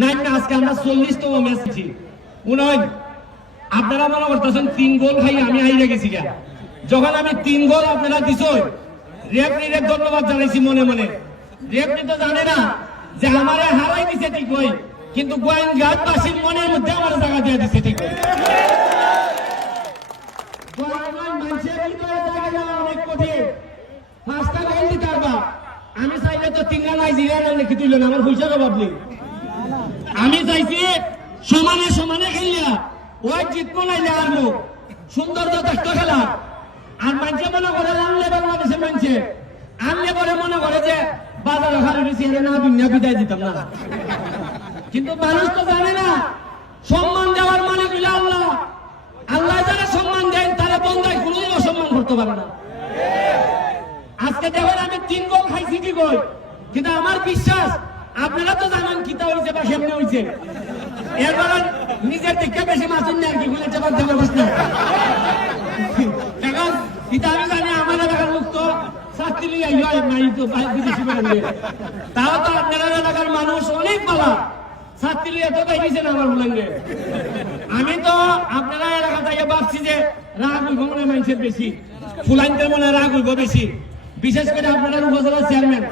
না আজকে আমরা 40তম ম্যাচ খেলছি। আপনারা মনে করতেছেন 3 গোল খাই আমি হাইরে গেছি। যখন আমি 3 গোল আপনারা দিছো, রেফারিকে ধন্যবাদ জানাইছি মনে মনে। রেফারি তো জানে না যে আমারে হারাই দিছে ঠিক হয়, কিন্তু গোয়াইনঘাটবাসীর মনের মধ্যে আমার জায়গা দিয়ে দিছে ঠিক হয়। অনেক কঠিন, 5টা গোল দিতে পারবা। আমি চাইলে তো 3টা নাইজেরিয়া লিখে তুইল না, আমার পয়সার অভাব নেই। আমি চাইছি সমানে সমানে খেললা, ওই জিতবো নাইলে হারবো, সুন্দর যথেষ্ট খেলা। আর মানুষে মনে করে আনলে বাংলাদেশের মানুষে আনলে পরে মনে করে যে বাজারে খালি বেশি না দুনিয়া বিদায় দিতাম না। কিন্তু মানুষ তো জানে না সম্মান দেওয়ার মানে দিলে আল্লাহ। আল্লাহ যারা সম্মান দেন তারা বন্ধায় কোনোদিন অসম্মান করতে পারে না। আজকে দেখেন আমি 3 গোল খাইছি কি গোল, কিন্তু আমার বিশ্বাস আপনারা তো জানেন কিতা হয়েছে বা কেমনে হয়েছে। এরপর নিজের দিকে বেশি মাসুন না আর কি বলে চাপার দেওয়ার প্রশ্ন। এখন কিতা আমি জানি আমার এলাকার লোক তো ছাত্রী নাই তো বিদেশি বেড়ে, তাও তো আপনারা এলাকার মানুষ অনেক ভালো। ছাত্রী এত পাইছে না আমার বলেন। আমি তো আপনারা এলাকা থেকে ভাবছি যে রাগ হইব মনে মানুষের বেশি, ফুলাইনদের মনে রাগ হইব বেশি। বিশেষ করে আপনারা উপজেলার চেয়ারম্যান,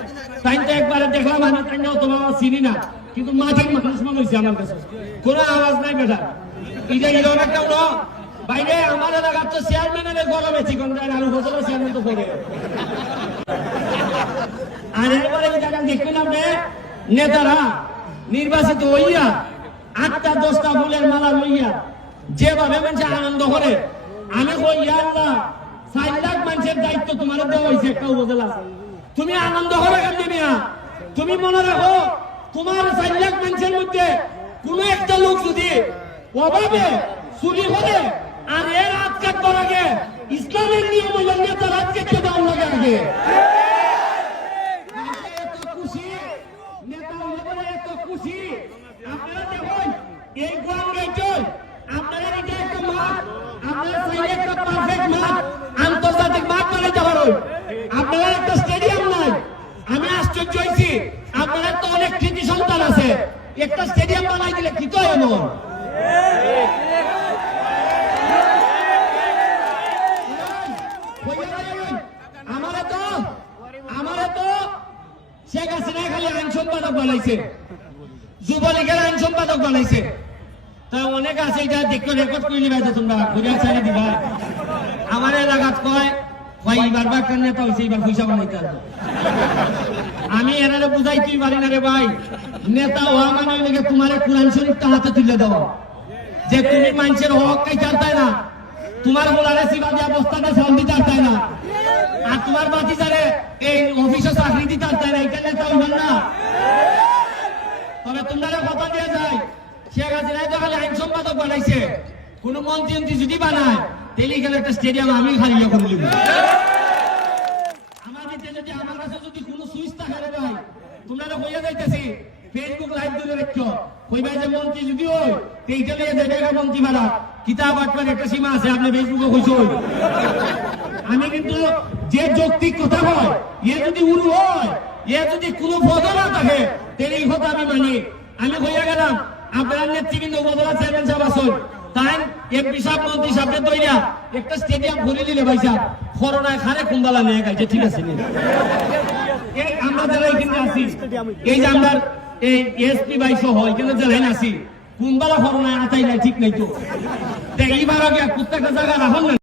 তাই তো একবারে দেখলাম আমি তাই অথবা চিনি না, কিন্তু মাঠের মানুষ মনে হয়েছে আমার কাছে, কোনো আওয়াজ নাই বেটা। এটা এরকম একটা বাইরে আমার এলাকার তো চেয়ারম্যানের গরমে চিকন যায় আর উপজেলার চেয়ারম্যান তো করে। আর এরপরে দেখবেন আপনি নেতারা নির্বাচিত হইয়া 8টা 10টা ফুলের মালা লইয়া যেভাবে মানুষ আনন্দ করে, আমি কই আল্লাহ 4 লাখ মানুষের দায়িত্ব তোমার দেওয়া হয়েছে একটা উপজেলা, তুমি আনন্দ করে কেন মিয়া? তুমি মনে রাখো তোমার 4 লাখ মানুষের মধ্যে কোন একটা লোক যদি অভাবে চুরি করে আর এর হাত কাটবার আগে ইসলামের নিয়ম হইল নেতার হাত কেটে দেওয়ার লাগে আগে। আপনারা দেখুন এই গোয়ালঘাট আপনারা এটা একটা মাঠ, আপনারা চাইলে একটা পারফেক্ট মাঠ, আন্তর্জাতিক মাঠ বানাইতে পারেন। আপনারা একটা স্টেডিয়াম নাই। আমি আশ্চর্য হয়েছি, আপনারা তো অনেক কৃতি সন্তান আছে, একটা স্টেডিয়াম বানাই দিলে কি তো এমন। আমারে তো শেখ হাসিনা খালি আইন সম্পাদক বানাইছে, যুবলীগের আইন সম্পাদক বানাইছে। তা অনেক আছে এটা দেখতে রেকর্ড করে নিবা, তোমরা ঘুরে ছাড়ি দিবা। আমার এলাকাত কয় এইবার বা কেন নেতা হয়েছে, এইবার পয়সা বানাইতে আসবে। আমি এনারে বুঝাই তুই পারি না রে ভাই, নেতা হওয়া মানে লেগে তোমার কোরআন শরীফটা হাতে তুলে দেওয়া, যে তুমি মানুষের হক খাই চারতাই না, তোমার বলারে সিবা দিয়া বস্তাটা সাল দিতে চারতাই না, আর তোমার বাতিজারে এই অফিসে চাকরি দিতে চারতাই না, এটা নেতা হইবেন না। তবে তোমরা কথা দিয়ে যায় শেখ হাসিনা তো খালি আইন সম্পাদক বানাইছে, কোন মন্ত্রী যদি বানায় তাহলে এখানে একটা স্টেডিয়াম আমি খালি করে দিব। আমার যদি আমার কাছে যদি কোনো সুইচ থাকে রে ভাই, তোমরা হইয়া যাইতেছি ফেসবুক লাইভ ধরে রাখছো, কইবা যে মন্ত্রী যদি হয় এইটা নিয়ে দেবে মন্ত্রী মারা কিতাব আটবার একটা সীমা আছে, আপনি ফেসবুকে কইছো। আমি কিন্তু যে যৌক্তিক কথা হয়, এ যদি উড়ু হয়, এ যদি কোনো বদল না থাকে তাহলে এই কথা আমি মানি। আমি হইয়া গেলাম আপনার নেতৃবৃন্দ উপজেলা চেয়ারম্যান সাহেব আসুন, তাই এমপি সাহেব মন্ত্রী সাহেব তৈরি একটা স্টেডিয়াম ঘুরে দিলে ভাই সাহেব করোনায় খারে কুম্বালা নিয়ে গাইছে, ঠিক আছে। আমরা যারা এখানে আছি, এই যে আমরা এই এসপি ভাই সহ এখানে যারা আছি, কুম্বালা করোনায় আতাই নাই, ঠিক নাই তো এইবার আগে প্রত্যেকটা জায়গা রাখুন না।